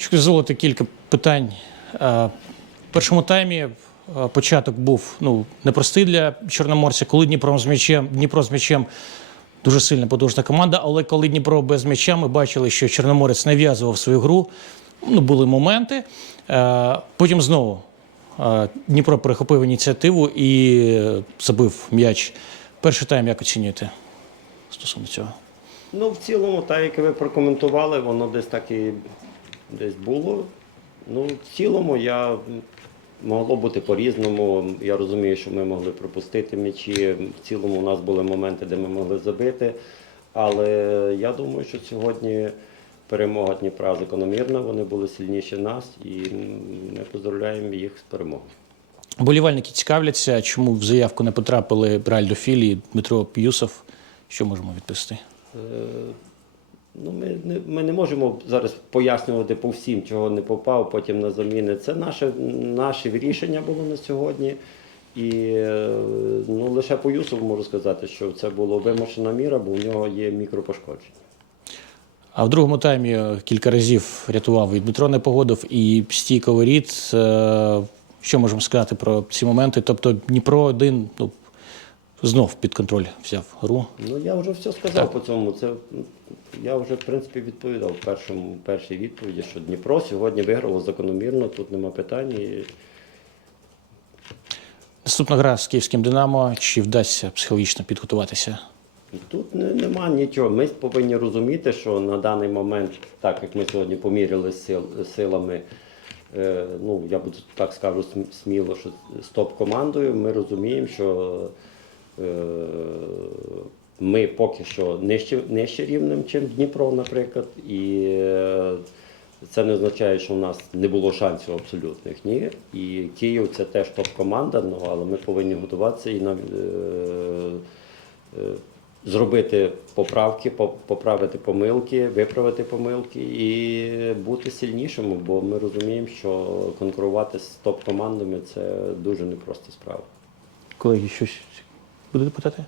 Щоб дозволити кілька питань. Е, В першому таймі е, початок був ну, непростий для Чорноморця. Коли Дніпро з м'ячем, Дніпро з м'ячем дуже сильна потужна команда, але коли Дніпро без м'яча, ми бачили, що Чорноморець нав'язував свою гру. Ну, були моменти. Е, Потім знову Дніпро перехопив ініціативу і забив м'яч. Перший тайм як оцінюєте стосовно цього? Ну, в цілому, так як ви прокоментували, воно десь так і десь було. Ну, в цілому я могло бути по-різному. Я розумію, що ми могли пропустити м'ячі. В цілому у нас були моменти, де ми могли забити. Але я думаю, що сьогодні перемога Дніпра закономірна, вони були сильніші нас і ми поздравляємо їх з перемогою. Болівальники цікавляться, чому в заявку не потрапили Ральдо Філі Дмитро П'юсов. Що можемо відповісти? Ну, ми, не, ми не можемо зараз пояснювати по всім, чого не попав, потім на заміни. Це наше, наше рішення було на сьогодні. І е, ну, лише по Юсову можу сказати, що це було вимушена міра, бо в нього є мікропошкодження. А в другому таймі кілька разів рятував і Дмитро не погодив, і стійко воріт. Е, Що можемо сказати про ці моменти? Тобто Дніпро один ну, знов під контроль взяв гру. Ну, я вже все сказав Так. по цьому. Це, я вже, в принципі, відповідав в першому, першій відповіді, що Дніпро сьогодні виграло закономірно, тут нема питань. І Наступна гра з київським Динамо. Чи вдасться психологічно підготуватися? Тут не, нема нічого. Ми повинні розуміти, що на даний момент, так як ми сьогодні поміряли сил, силами, е, ну я буду так скажу сміло, що з топ-командою, ми розуміємо, що ми поки що нижче, нижче рівнем, ніж Дніпро, наприклад. І е, це не означає, що у нас не було шансів абсолютних. Ні. І Київ це теж топ-команда, ну, але ми повинні готуватися і нам. Е, е, зробити поправки, поправити помилки, виправити помилки і бути сильнішими, бо ми розуміємо, що конкурувати з топ-командами це дуже непроста справа. Колеги, щось будете питати?